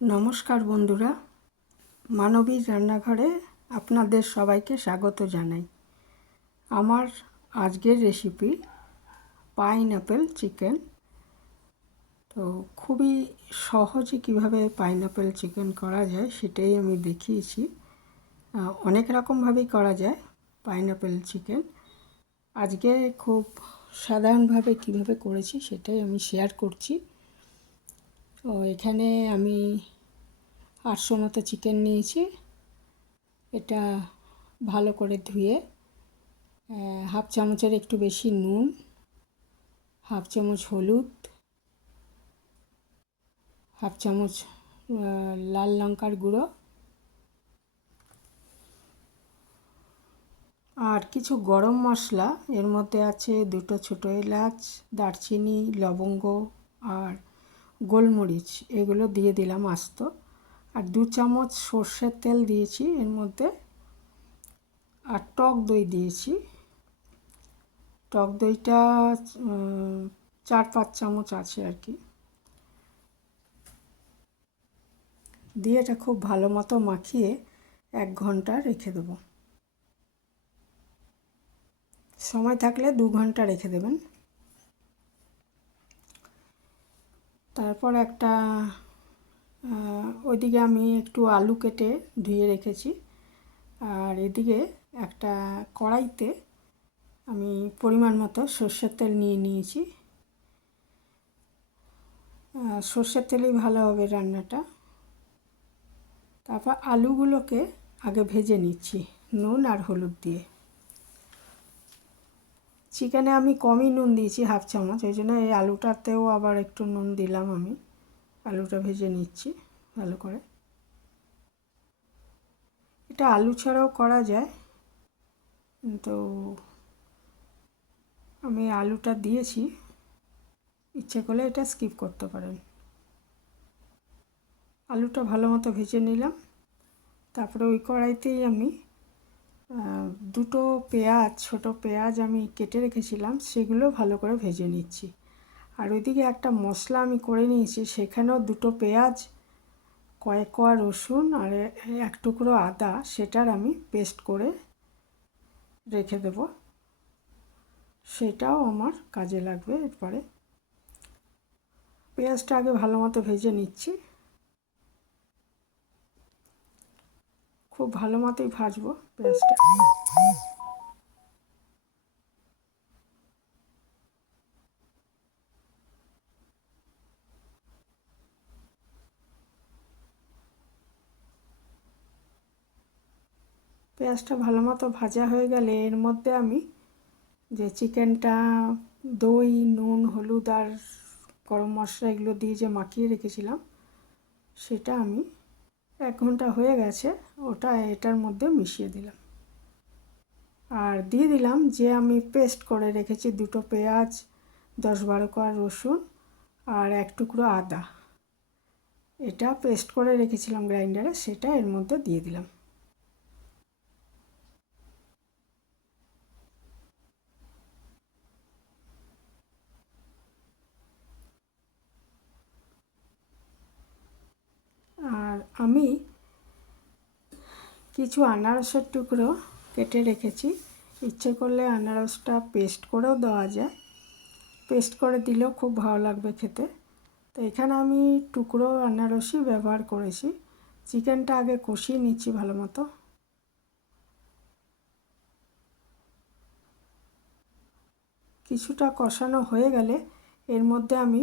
নমস্কার বন্ধুরা, মানবীর রান্নাঘরে আপনাদের সবাইকে স্বাগত জানাই। আমার আজকের রেসিপি পাইনঅ্যাপেল চিকেন। তো খুবই সহজে কিভাবে পাইনঅ্যাপেল চিকেন করা যায় সেটাই আমি দেখিয়েছি। অনেক রকমভাবেই করা যায় পাইনঅ্যাপেল চিকেন। আজকে খুব সাধারণভাবে কিভাবে করেছি সেটাই আমি শেয়ার করছি। তো এখানে আমি 800 মতো চিকেন নিয়েছি। এটা ভালো করে ধুয়ে হাফ চামচের একটু বেশি নুন, হাফ চামচ হলুদ, হাফ চামচ লাল লঙ্কার গুঁড়ো আর কিছু গরম মশলা। এর মধ্যে আছে 2টো ছোটো এলাচ, দারচিনি, লবঙ্গ আর গোলমরিচ, এগুলো দিয়ে দিলাম আস্ত। আর 2 চামচ সর্ষের তেল দিয়েছি এর মধ্যে। আর টক দই দিয়েছি। টক দইটা 4-5 চামচ আছে আর কি। দিয়ে এটা খুব ভালো মতো মাখিয়ে 1 ঘন্টা রেখে দেবো। সময় থাকলে 2 ঘন্টা রেখে দেবেন। তারপর একটা ওইদিকে আমি একটু আলু কেটে ধুয়ে রেখেছি। আর এদিকে একটা কড়াইতে আমি পরিমাণ মতো সর্ষের তেল নিয়ে নিয়েছি। সর্ষের তেলেই ভালো হবে রান্নাটা। তারপর আলুগুলোকে আগে ভেজে নিচ্ছি নুন আর হলুদ দিয়ে। চিকেনে আমি কমই নুন দিয়েছি, হাফ চামচ, ওই জন্য এই আলুটাতেও আবার একটু নুন দিলাম আমি। আলুটা ভেজে নিচ্ছি ভালো করে। এটা আলু ছাড়াও করা যায়, তো আমি আলুটা দিয়েছি, ইচ্ছে করলে এটা স্কিপ করতে পারেন। আলুটা ভালো মতো ভেজে নিলাম। তারপরে ওই কড়াইতেই আমি 2টো পেঁয়াজ, ছোটো পেঁয়াজ আমি কেটে রেখেছিলাম, সেগুলো ভালো করে ভেজে নিচ্ছি। আর ওইদিকে একটা মশলা আমি করে নিয়েছি, সেখানেও 2টো পেঁয়াজ, কয়েক কোয়া রসুন আর 1 টুকরো আদা, সেটার আমি পেস্ট করে রেখে দেব। সেটাও আমার কাজে লাগবে এরপরে। পেঁয়াজটা আগে ভালো মতো ভেজে নিচ্ছি, খুব ভালো মতোই ভাজবো পেঁয়াজটা। পেঁয়াজটা ভালো মতো ভাজা হয়ে গেলে এর মধ্যে আমি যে চিকেনটা দই, নুন, হলুদ আর গরম মশলা এগুলো দিয়ে যে মাখিয়ে রেখেছিলাম, সেটা আমি 1 ঘন্টা হয়ে গেছে, ওটা এটার মধ্যে মিশিয়ে দিলাম। আর দিয়ে দিলাম যে আমি পেস্ট করে রেখেছি 2টো পেঁয়াজ, 10-12 কোয়া রসুন আর 1 টুকরো আদা, এটা পেস্ট করে রেখেছিলাম গ্রাইন্ডারে, সেটা এর মধ্যে দিয়ে দিলাম। আর আমি কিছু আনারসের টুকরো কেটে রেখেছি, ইচ্ছে করলে আনারসটা পেস্ট করেও দেওয়া যায়, পেস্ট করে দিলেও খুব ভালো লাগবে খেতে। তো এখানে আমি টুকরো আনারসই ব্যবহার করেছি। চিকেনটা আগে কষিয়ে নিচ্ছি ভালো মতো। কিছুটা কষানো হয়ে গেলে এর মধ্যে আমি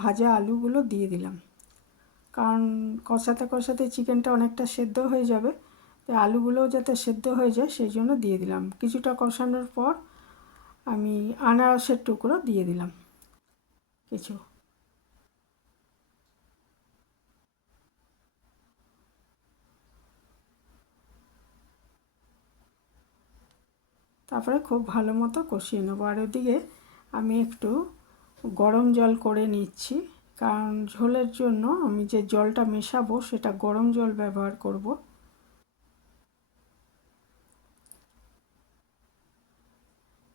ভাজা আলুগুলো দিয়ে দিলাম, কারণ কষাতে কষাতে চিকেনটা অনেকটা সেদ্ধ হয়ে যাবে, তো আলুগুলোও যাতে সেদ্ধ হয়ে যায় সেই জন্য দিয়ে দিলাম। কিছুটা কষানোর পর আমি আনারসের টুকরো দিয়ে দিলাম কিছু। তারপরে খুব ভালো মতো কষিয়ে নেবো। আর ওদিকে আমি একটু গরম জল করে নিচ্ছি, কারণ ঝোলের জন্য আমি যে জলটা মেশাবো সেটা গরম জল ব্যবহার করব।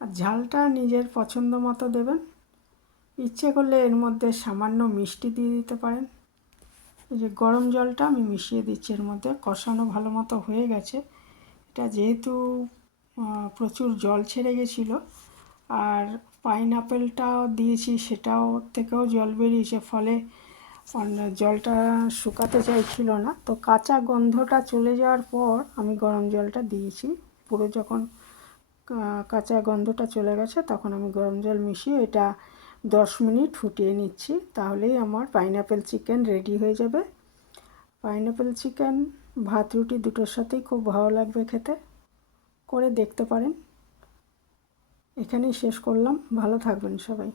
আর ঝালটা নিজের পছন্দ মতো দেবেন, ইচ্ছে করলে এর মধ্যে সামান্য মিষ্টি দিয়ে দিতে পারেন। এই যে গরম জলটা আমি মিশিয়ে দিচ্ছি এর মধ্যে। কষানো ভালো মতো হয়ে গেছে। এটা যেহেতু প্রচুর জল ছেড়ে গেছিলো আর পাইনাপেলটাও দিয়েছি, সেটাও থেকেও জল বেরিয়েছে, ফলে জলটা শুকাতে চাইছিল না। তো কাঁচা গন্ধটা চলে যাওয়ার পর আমি গরম জলটা দিয়েছি। পুরো যখন কাঁচা গন্ধটা চলে গেছে তখন আমি গরম জল মিশিয়ে এটা 10 মিনিট ফুটিয়ে নিচ্ছি। তাহলেই আমার পাইনাপেল চিকেন রেডি হয়ে যাবে। পাইনাপেল চিকেন ভাত রুটি দুটোর সাথেই খুব ভালো লাগবে খেতে। করে দেখতে পারেন। এখানেই শেষ করলাম। ভালো থাকবেন সবাই।